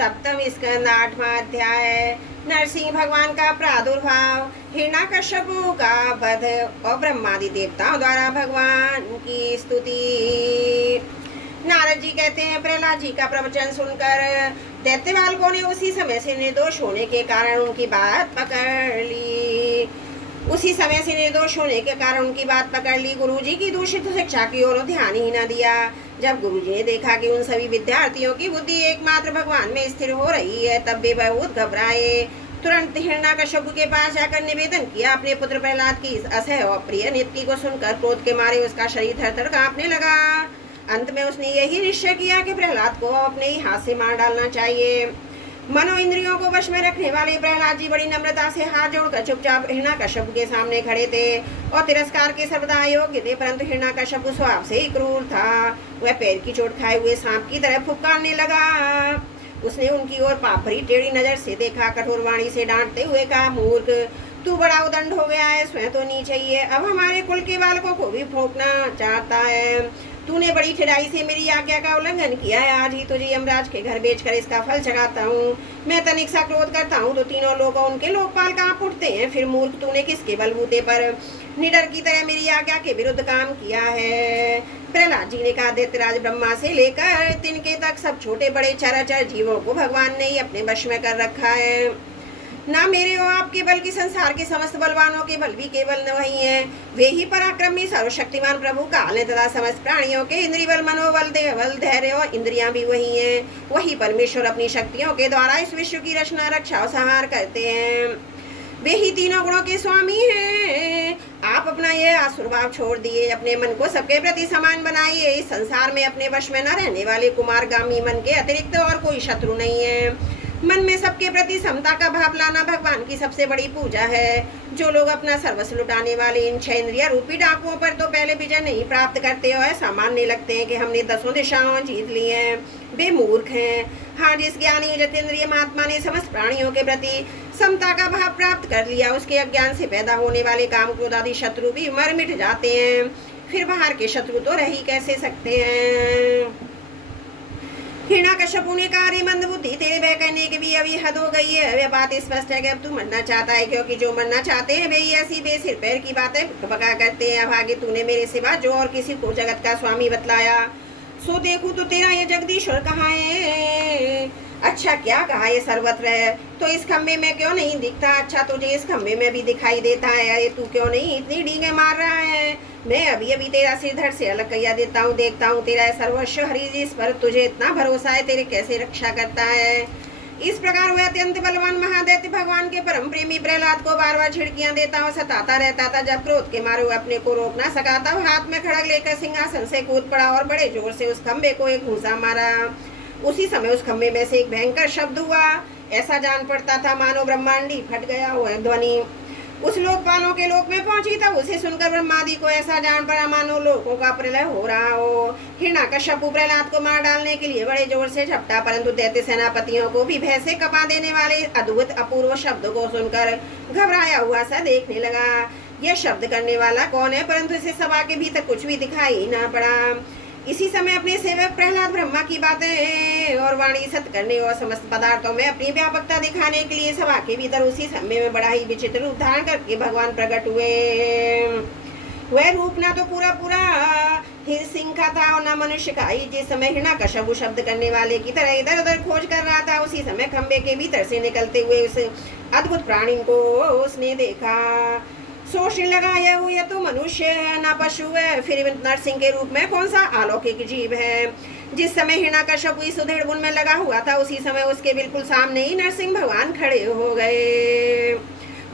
सप्तम स्कंद 8वां अध्याय। नरसिंह भगवान का प्रादुर्भाव, हिरण्यकश्यपु का वध और ब्रह्मादि देवताओं द्वारा भगवान की स्तुति। नारद जी कहते हैं, प्रहलाद जी का प्रवचन सुनकर दैत्य बालकों ने उसी समय से निर्दोष होने के कारण उनकी बात पकड़ ली। गुरुजी की दूषित शिक्षा की ओर ध्यान ही न दिया। जब गुरुजी ने देखा कि उन सभी विद्यार्थियों की बुद्धि एकमात्र भगवान में स्थिर हो रही है, तब वे बहुत घबराए। तुरंत हिरण्यकश्यप के पास जाकर निवेदन किया। अपने पुत्र प्रहलाद की इस असह्य और प्रिय नीति को सुनकर क्रोध के मारे उसका शरीर थरथर कांपने लगा। अंत में उसने यही निश्चय किया कि प्रहलाद को अपने ही हाथ से मार डालना चाहिए। मनो इंद्रियों को वश में रखने वाले प्रहलाद जी बड़ी नम्रता से हाथ जोड़कर चुपचाप हिरण्यकश्यप के सामने खड़े थे और तिरस्कार के सर्वदा योग्य थे। परंतु हिरण्यकश्यप स्वभाव से ही क्रूर था। वह पैर की चोट खाए हुए सांप की तरह फुफकारने लगा। उसने उनकी ओर पाप भरी टेढ़ी नजर से देखा। कठोर वाणी से डांटते हुए कहा, मूर्ख, तू बड़ा उदंड हो गया है, स्वयं तो नीचे ही है, अब हमारे कुल के बालकों को भी फूंकना चाहता है। तूने बड़ी ठिठाई से मेरी आज्ञा का उल्लंघन किया है। आज ही तुझे यमराज के घर बेचकर इसका फल चढ़ाता हूँ। मैं तनिक सा क्रोध करता हूँ तो तीनों लोग उनके लोकपाल कांप उठते हैं। फिर मूर्ख, तूने किसके बलबूते पर निडर की तरह मेरी आज्ञा के विरुद्ध काम किया है? प्रहलाद जी ने कहा, दैत्यराज ब्रह्मा से लेकर तिनके तक सब छोटे बड़े चराचर जीवों को भगवान ने ही अपने वश में कर रखा है। ना मेरे और आपके बल्कि संसार के समस्त बलवानों के बल भी केवल न वही हैं। वे ही पराक्रमी सर्वशक्तिमान प्रभु काल है तथा समस्त प्राणियों के इंद्रिय बल, मनोबल, देहबल, धैर्य और इंद्रियां भी वही हैं। वही परमेश्वर अपनी शक्तियों के द्वारा इस विश्व की रचना, रक्षा और संहार करते हैं। वे ही तीनों गुणों के स्वामी हैं। आप अपना यह आसुरभाव छोड़ दिए, अपने मन को सबके प्रति समान बनाइए। इस संसार में अपने वश में न रहने वाले कुमारगामी मन के अतिरिक्त और कोई शत्रु नहीं है। मन में सबके प्रति समता का भाव लाना भगवान की सबसे बड़ी पूजा है। जो लोग अपना सर्वस्व लुटाने वाले इन 6 इंद्रिय रूपी डाकुओं पर तो पहले विजय नहीं प्राप्त करते और ऐसा मानने लगते हैं कि हमने 10 दिशाओं जीत ली हैं, वे मूर्ख हैं। हाँ, जिस ज्ञानी जितेंद्रिय महात्मा ने समस्त प्राणियों के प्रति समता का भाव प्राप्त कर लिया, उसके अज्ञान से पैदा होने वाले काम क्रोध आदि शत्रु भी मर मिट जाते हैं। फिर बाहर के शत्रु तो रह ही कैसे सकते हैं? हिरण्यकश्यपु ने कहा, अरे मंदबुद्धि, तेरे भय करने की भी अभी हद हो गई है। यह बात स्पष्ट है कि अब तू मरना चाहता है, क्योंकि जो मरना चाहते हैं वे ही ऐसी बेसिर पैर की बातें बका करते हैं। अब आगे तूने मेरे सिवा जो और किसी को जगत का स्वामी बतलाया, सो देखूं तो तेरा ये जगदीश्वर कहाँ है? अच्छा, क्या कहा ये सर्वत्र है तो इस खम्भे में क्यों नहीं दिखता? अच्छा, तुझे इस खम्भे में भी दिखाई देता है। अरे तू क्यों नहीं इतनी डींगे मार रहा है? मैं अभी अभी तेरा सिर धड़ से अलग कैया देता हूँ, देखता हूँ तेरा सर्वस्व हरि जिस पर तुझे इतना भरोसा है, तेरे कैसे रक्षा करता है। इस प्रकार वह अत्यंत बलवान महादैत्य भगवान के परम प्रेमी प्रहलाद को बार बार झिड़कियां देता और सताता रहता था। जब क्रोध के मारे अपने को रोक ना सका तब हाथ में खड़ग लेकर सिंहासन से कूद पड़ा और बड़े जोर से उस खम्भे को एक घूंसा मारा। उसी समय उस खम्भे में से एक भयंकर शब्द हुआ। ऐसा जान पड़ता था मानो ब्रह्मांडी फट गया हुआ ध्वनि उस लोकपालों के लोक में पहुंची। तब उसे सुनकर ब्रह्मादि को ऐसा जान पड़ा मानो लोगों का प्रलय हो रहा हो। हिरण्यकश्यप प्रहलाद को मार डालने के लिए बड़े जोर से झपटा, परंतु दैत्य सेनापतियों को भी भय से कपा देने वाले अद्भुत अपूर्व शब्द को सुनकर घबराया हुआ सा देखने लगा। यह शब्द करने वाला कौन है? परंतु इसे सभा के भीतर कुछ भी दिखाई न पड़ा। इसी समय अपने सेवक प्रहलाद ब्रह्मा की बातें और वाणी सत्य करने और समस्त पदार्थों में अपनी व्यापकता दिखाने के लिए सभा के भीतर उसी समय में बड़ा ही विचित्र रूप धारण करके भगवान प्रकट हुए। वह रूप ना तो पूरा हिर सिंह का था और न मनुष्य का ही। जिस समय हिरण्यकश्यप शब्द करने वाले की तरह इधर उधर खोज कर रहा था, उसी समय खंबे के भीतर से निकलते हुए उस अद्भुत प्राणी को उसने देखा। सोचने लगा, यह तो मनुष्य है, न पशु है, फिर नरसिंह के रूप में कौन सा अलौकिक जीव है। जिस समय हिरण्यकश्यप इस उधेड़ बुन में लगा हुआ था, उसी समय उसके बिल्कुल सामने ही नरसिंह भगवान खड़े हो गए।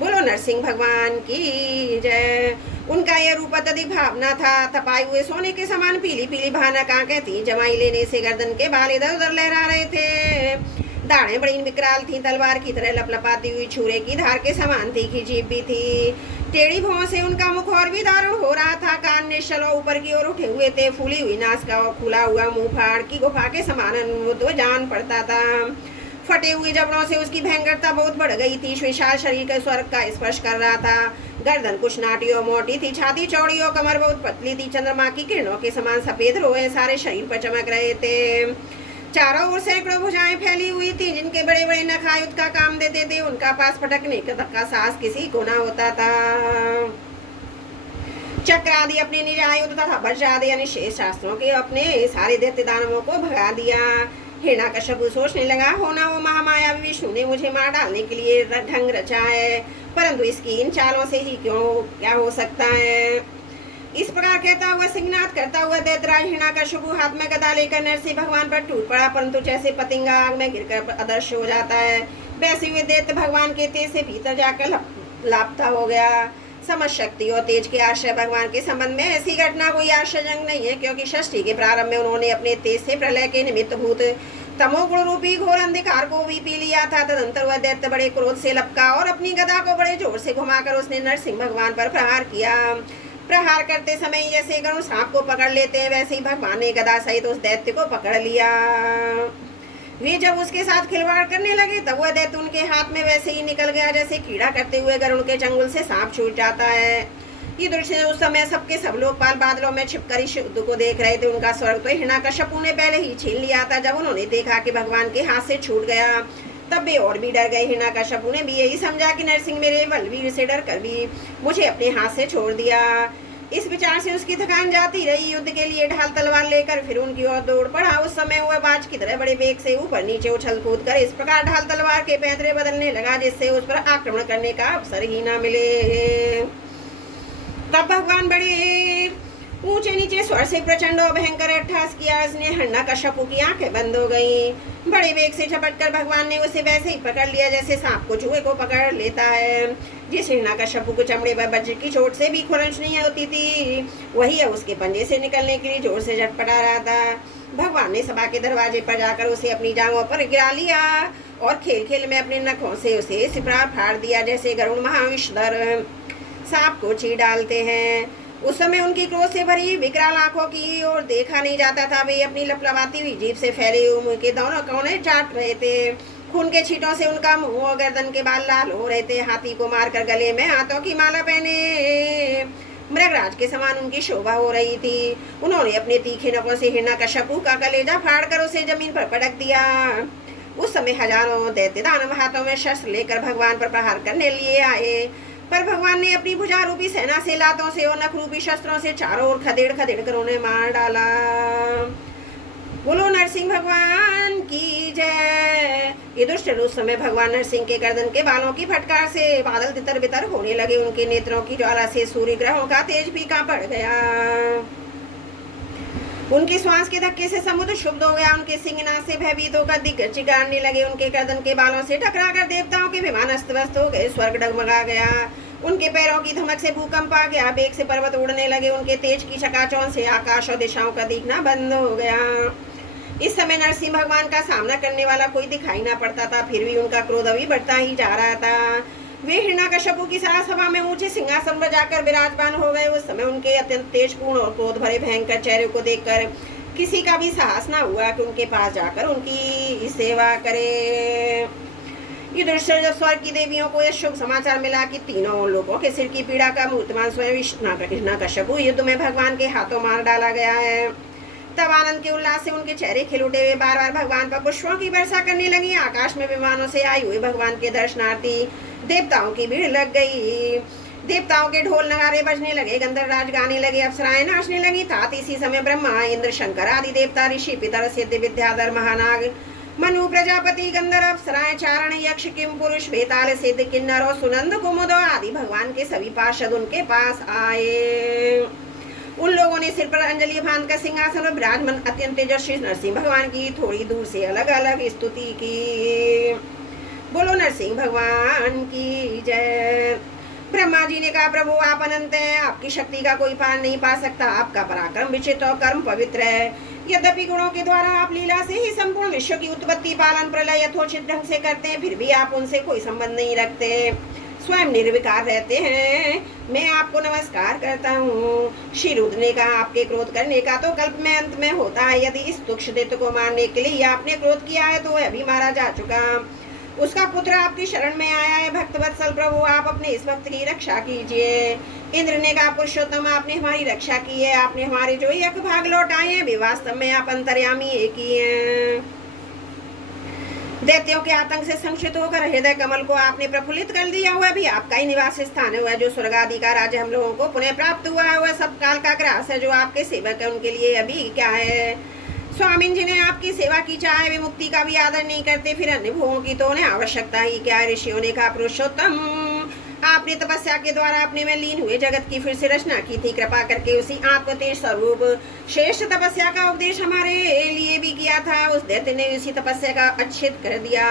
बोलो नरसिंह भगवान की जय। उनका यह रूप अत्यधिक भावना था। तपाए हुए सोने के समान पीली पीली भयानक आंखें थी। जमाई लेने से गर्दन के बाल इधर उधर लहरा रहे थे। दाढ़ें बड़ी विकराल थी, तलवार की तरह लपलपाती हुई छुरे की धार के समान तीखी जीभ भी थी। टेढ़ी भौं से उनका मुख और भी दारुण हो रहा था। कान निश्चल और ऊपर की ओर उठे हुए थे। फूली हुई नासिका और खुला हुआ मुंह फाड़ की गुफा के समान अनुभूत जान पड़ता था। फटे हुए जबड़ों से उसकी भयंकरता बहुत बढ़ गई थी। विशाल शरीर के स्वर्ग का स्पर्श कर रहा था। गर्दन कुछ नाटी और मोटी थी, छाती चौड़ी और कमर बहुत पतली थी। चंद्रमा की किरणों के समान सफेद रोए सारे शरीर पर चमक रहे थे। चारों ओर सैकड़ों भुजाएं फैली हुई थी, जिनके बड़े बड़े नख आयुध का काम देते थे। उनका पास फटकने का साहस किसी को ना होता था। चक्र आदि अपने निज आयुध तथा वज्र आदि यानी शेष शास्त्रों के अपने सारे दैत्य दानवों को भगा दिया। हिरण्यकश्यप सोचने लगा, होना वो महामाया विष्णु ने मुझे मार डालने के लिए ढंग रचा है, परंतु इसकी इन चालों से ही क्या हो सकता है। इस प्रकार कहता हुआ सिंहनाद करता हुआ दैत्यराज हिरण्यकश्यप हाथ में गदा लेकर नरसिंह भगवान पर टूट पड़ा, परंतु जैसे पतंगा आग में गिरकर अदृश्य हो जाता है, वैसे हुए दैत्य भगवान के तेज से भीतर जाकर लापता हो गया। समझ शक्ति और तेज के आश्रय भगवान के संबंध में ऐसी घटना कोई आश्चर्यजनक नहीं है, क्योंकि षष्ठी के प्रारंभ में उन्होंने अपने तेज से प्रलय के निमित्त भूत तमोगुण रूपी घोर अंधकार को भी पी लिया था। तदंतर वह दैत्य बड़े क्रोध से लपका और अपनी गदा को बड़े जोर से घुमाकर उसने नरसिंह भगवान पर प्रहार किया। प्रहार करते समय जैसे गरुड़ सांप को पकड़ लेते हैं, वैसे ही भगवान ने गदा सहित उस दैत्य को पकड़ लिया। वे जब उसके साथ खिलवाड़ करने लगे, तब वह दैत्य उनके हाथ में वैसे ही निकल गया जैसे कीड़ा करते हुए गरुड़ के चंगुल से सांप छूट जाता है। ये दृश्य उस समय सबके सब लोकपाल बादलों में छिपकर इस युद्ध को देख रहे थे। उनका स्वर्ग तो हिरण्यकश्यप ने पहले ही छीन लिया था। जब उन्होंने देखा कि भगवान के हाथ से छूट गया, तब वे और भी डर गए। हिरण्यकश्यप ने भी यही समझा कि नरसिंह मेरे बलवीर से डर कर भी मुझे अपने हाथ से छोड़ दिया। इस विचार से उसकी थकान जाती रही। युद्ध के लिए ढाल तलवार लेकर फिर उनकी ओर दौड़ पड़ा। उस समय वह बाज की तरह बड़े वेग से ऊपर नीचे उछल कूद कर इस प्रकार ढाल तलवार के पैंतरे बदलने लगा, जिससे उस पर आक्रमण करने का अवसर ही ना मिले। तब भगवान बड़े ऊंचे नीचे स्वर से प्रचंड और भयंकर अट्टहास किया। इसने हिरण्यकश्यप की आंखें बंद हो गई। बड़े वेग से झपट कर भगवान ने उसे वैसे ही पकड़ लिया जैसे सांप को चूहे को पकड़ लेता है। जिस हिरण्यकश्यप को चमड़े पर वज्र की चोट से भी खुरंच नहीं होती थी, वही अब उसके पंजे से निकलने के लिए जोर से झटपटा रहा था। भगवान ने सभा के दरवाजे पर जाकर उसे अपनी जांघों पर गिरा लिया और खेल खेल में अपने नखों से उसे सिपरा फाड़ दिया, जैसे गरुड़ महाविषधर सांप को चीर डालते हैं। उस समय उनकी क्रोध से भरी विकराल आंखों की ओर देखा नहीं जाता था। वे अपनी लपलपाती हुई जीभ से फैले हुए मुंह के दोनों कोने चाट रहे थे। खून के छींटों से उनका मुंह और गर्दन के बाल लाल हो रहे थे। हाथी को मारकर गले में हाथों की माला पहने मृगराज के समान उनकी शोभा हो रही थी। उन्होंने अपने तीखे नखों से हिरण्यकश्यप का कलेजा फाड़कर उसे जमीन पर पटक दिया। उस समय हजारों दैत्य दानव हाथों में शस्त्र लेकर भगवान पर प्रहार करने लिए आए, पर भगवान ने अपनी भुजा रूपी सेना से, लातों से और नख रूपी शस्त्रों से चारों ओर खदेड़ खदेड़ कर उन्हें मार डाला। बोलो नरसिंह भगवान की जय। ये दुष्ट उस समय भगवान नरसिंह के गर्दन के बालों की फटकार से बादल तितर बितर होने लगे। उनके नेत्रों की ज्वाला से सूर्य ग्रहों का तेज भी कांप पड़ गया। उनके श्वास के धक्के से समुद्र शुद्ध हो गया। उनके सिंहनाद से भयभीत होकर दिग्गज चिल्लाने लगे। उनके गर्दन के बालों से टकराकर देवताओं के विमान अस्त व्यस्त हो गए। स्वर्ग डगमगा गया। उनके पैरों की धमक से भूकंप आ गया। वेग से पर्वत उड़ने लगे। उनके तेज की चकाचौंध से आकाश और दिशाओं का दिखना बंद हो गया। इस समय नरसिंह भगवान का सामना करने वाला कोई दिखाई ना पड़ता था, फिर भी उनका क्रोध अभी बढ़ता ही जा रहा था। वे हिरण्यकश्यप की सभा में ऊंचे सिंहासन पर जाकर विराजमान हो गए। उस समय उनके अत्यंत तेजपूर्ण और क्रोध भरे भयंकर चेहरे को देखकर किसी का भी साहस ना हुआ कि उनके पास जाकर उनकी सेवा करे। ये दृश्य जब स्वर्ग की देवियों को यह शुभ समाचार मिला कि तीनों लोगों के सिर की पीड़ा का मूर्तिमान स्वयं हिरण्यकश्यप युद्ध में भगवान के हाथों मार डाला गया है, तब आनंद के उल्लास से उनके चेहरे खिल उठे। वे बार बार भगवान पर पुष्पों की वर्षा करने लगी। आकाश में विमानों से आई हुई भगवान के दर्शनार्थी देवताओं की भीड़ लग गई। देवताओं के ढोल नगारे बजने लगे, गंधर्वराज गाने लगे, अप्सराएं नाचने लगी। तात इसी समय ब्रह्मा, इंद्र, शंकर आदि देवता, ऋषि, पितर, सिद्ध, विद्याधर, महानाग, मनु, प्रजापति, गंधर्व, अप्सराएं, चारण, यक्ष, किम पुरुष, बेताल, सिद्ध, किन्नर और सुनंद, कुमुद आदि भगवान के सभी पार्षद उनके पास आए। उन लोगों ने सिर पर अंजलि बांधकर सिंहासन पर विराजमान अत्यंत तेजस्वी नरसिंह भगवान की थोड़ी दूर से अलग अलग स्तुति की। बोलो नरसिंह भगवान की जय। ब्रह्मा जी ने कहा, प्रभु आप अनंत हैं, आपकी शक्ति का कोई पार नहीं पा सकता। आपका पराक्रम विचित्र और कर्म पवित्र है। यद्यपि गुणों के द्वारा आप लीला से ही संपूर्ण विश्व की उत्पत्ति, पालन, प्रलय यथोचित ढंग से करते हैं, फिर भी आप उनसे कोई संबंध नहीं रखते, स्वयं निर्विकार रहते हैं। मैं आपको नमस्कार करता हूँ। श्री रुद्र ने कहा, आपके क्रोध करने का तो कल्प में अंत में होता है। यदि इस तुक्ष दैत्य को मारने के लिए आपने क्रोध किया है तो वह अभी मारा जा चुका। उसका पुत्र आपकी शरण में आया है। भक्त वत्सल प्रभु, आप अपने इस भक्त की रक्षा कीजिए। इंद्र ने कहा, पुरुषोत्तम आपने हमारी रक्षा की है। आपने हमारे जो एक भाग लौटाए हैं वे वास्तव में आप अंतर्यामी एक ही हैं। दैत्यों के आतंक से संक्षिप्त होकर हृदय कमल को आपने प्रफुल्लित कर दिया हुआ, भी आपका ही निवास स्थान है, हुआ जो स्वर्ग आदि का राज्य हम लोगों को पुनः प्राप्त हुआ है, वह सब काल का ग्रास है जो आपके सेवक है उनके लिए अभी क्या है। स्वामी जिन्हें आपकी सेवा की चाहे वे मुक्ति का भी आदर नहीं करते, फिर अन्य भोगों की तो उन्हें आवश्यकता ही क्या है। ऋषियों ने कहा पुरुषोत्तम, आपने तपस्या के द्वारा अपने में लीन हुए जगत की फिर से रचना की थी, कृपा करके उसी आत्म तेज स्वरूप श्रेष्ठ तपस्या का उपदेश हमारे लिए भी किया था। उस दैत्य ने उसी तपस्या का अच्छेद कर दिया।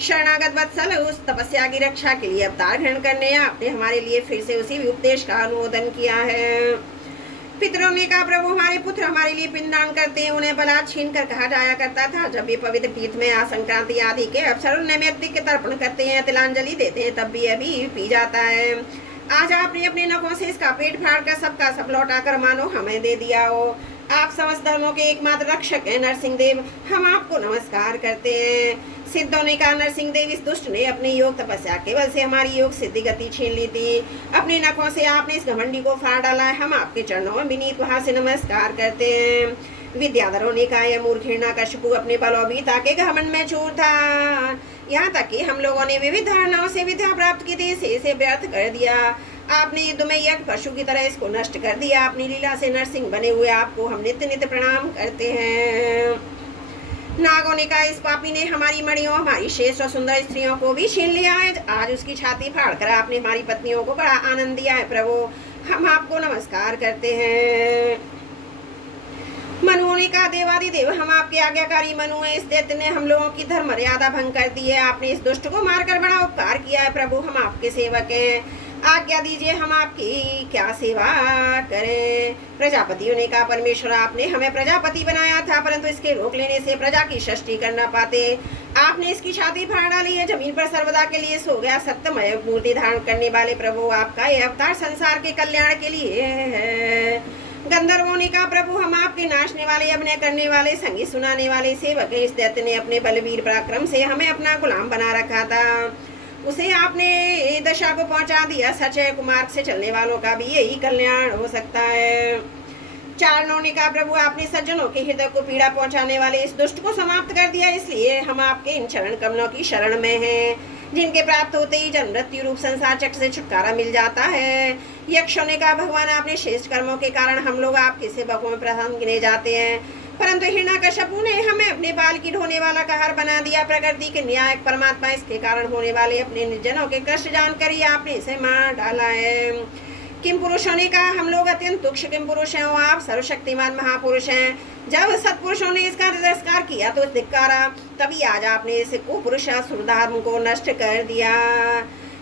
शरणागत वत्सल, उस तपस्या की रक्षा के लिए अवतार ग्रहण करने आपने हमारे लिए फिर से उसी उपदेश का अनुमोदन किया है। पितरों ने कहा प्रभु, हमारे पुत्र हमारे लिए पिंडदान करते हैं, उन्हें बलात् छीन कर कहा जाया करता था। जब भी पवित्र तीर्थ में संक्रांति आदि के अवसर नैमित्तिक के तर्पण करते हैं, तिलांजलि देते हैं, तब भी अभी पी जाता है। आज आपने अपने नखों से इसका पेट फाड़ कर सबका सब लौटा कर मानो हमें दे दिया हो। आप समस्त धर्मों के एकमात्र रक्षक हैं नरसिंह देव, हम आपको नमस्कार करते हैं। सिद्धों ने कहा नरसिंह देव, इस दुष्ट ने अपनी योग तपस्या केवल से हमारी योग सिद्धि गति छीन ली थी। अपनी नखों से आपने इस घमंडी को फाड़ डाला है, हम आपके चरणों में विनीत वहां से नमस्कार करते हैं। विद्याधरों ने कहा यह मूर्ख हिरण्यकशिपु अपने बलौबीता के घमंड में चूर था, यहाँ तक कि हम लोगों ने विविध धारणाओं से विद्या प्राप्त की थी, इसे व्यर्थ कर दिया। आपने युद्ध में एक पशु की तरह इसको नष्ट कर दिया। अपनी लीला से नरसिंह बने हुए आपको हम नित्य नित्य प्रणाम करते हैं। नागों ने कहा इस पापी ने हमारी मणियों, हमारी श्रेष्ठ और सुंदर स्त्रियों को भी छीन लिया है। आज उसकी छाती फाड़ कर आपने हमारी पत्नियों को बड़ा आनंद दिया है। प्रभु, हम आपको नमस्कार करते हैं। मनुओं ने कहा देवादिदेव, हम आपके आज्ञाकारी मनु हैं। इस दैत्य ने हम लोगों की धर्म मर्यादा भंग कर दी है। आपने इस दुष्ट को मारकर बड़ा उपकार किया है। प्रभु, हम आपके सेवक हैं, आज्ञा दीजिए हम आपकी क्या सेवा करें। प्रजापतियों ने कहा परमेश्वर, आपने हमें प्रजापति बनाया था, परंतु इसके रोक लेने से प्रजा की सृष्टि कर न पाते। आपने इसकी छाती फाड़ डाली है, जमीन पर सर्वदा के लिए सो गया। सत्यमय मूर्ति धारण करने वाले प्रभु, आपका यह अवतार संसार के कल्याण के लिए है। गंधर्वों ने कहा प्रभु, हम आपके नाचने वाले, अभिनय करने वाले, संगीत सुनाने वाले सेवक हैं। इस दैत्य ने अपने बलवीर पराक्रम से हमें अपना गुलाम बना रखा था, उसे आपने दशा को पहुंचा दिया। सच है, कुमार्ग से चलने वालों का भी यही कल्याण हो सकता है। चारणों ने कहा प्रभु, आपने सज्जनों के हृदय को पीड़ा पहुंचाने वाले इस दुष्ट को समाप्त कर दिया, इसलिए हम आपके इन चरण कमलों की शरण में हैं, जिनके प्राप्त होते ही जन्म मृत्यु रूप संसार चक्र से छुटकारा मिल जाता है। यक्षों ने कहा भगवान, आपने श्रेष्ठ कर्मों के कारण हम लोग आपके सेवकों में प्रधान गिने जाते हैं, परंतु हिरण्यकश्यपु ने हमें अपने बाल की ढोने वाला कहर बना दिया। प्रकृति के न्यायक परमात्मा इसके कारण होने वाले अपने निर्जनों के कष्ट जानकर ही आपने इसे मार डाला है। किम पुरुषों ने कहा हम लोग अत्यंत तुक्ष किम पुरुष हैं, आप सर्वशक्तिमान महापुरुष हैं। जब सत्पुरुषों ने इसका तिरस्कार किया तो धिक्कारा, तभी आज आपने इसे कुपुरुष सुरधर्म को नष्ट कर दिया।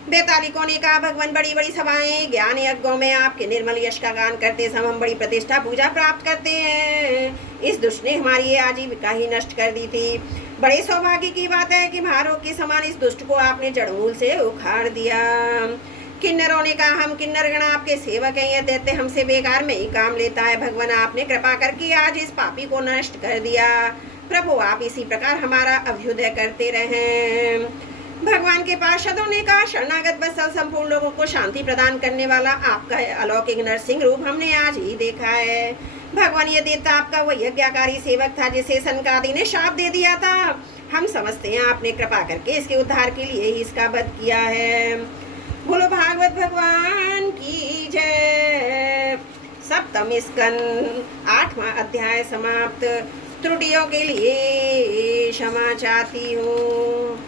बेतालिकों ने कहा भगवान, बड़ी बड़ी सभाएं ज्ञान यज्ञों में आपके निर्मल यश का गान करते समय हम बड़ी प्रतिष्ठा पूजा प्राप्त करते हैं। इस दुष्ट ने हमारी आजीविका ही नष्ट कर दी थी। बड़े सौभाग्य की बात है कि महारोग के समान इस दुष्ट को आपने जड़मूल से उखाड़ दिया। किन्नरों ने कहा हम किन्नर गण आपके सेवक हैं, यह दैत्य हमसे बेकार में ही काम लेता है। भगवान, आपने कृपा करके आज इस पापी को नष्ट कर दिया। प्रभु, आप इसी प्रकार हमारा अभ्युदय करते रहें। भगवान के पार्षदों ने कहा शरणागत वत्सल, संपूर्ण लोगों को शांति प्रदान करने वाला आपका अलौकिक नरसिंह रूप हमने आज ही देखा है। भगवान, ये दैत्य आपका वही यज्ञाकारी सेवक था जिसे सनकादि ने शाप दे दिया था। हम समझते हैं आपने कृपा करके इसके उद्धार के लिए ही इसका वध किया है। बोलो भागवत भगवान की जय। सप्तम स्कंद 8वां अध्याय समाप्त। त्रुटियों के लिए क्षमा चाहती हूँ।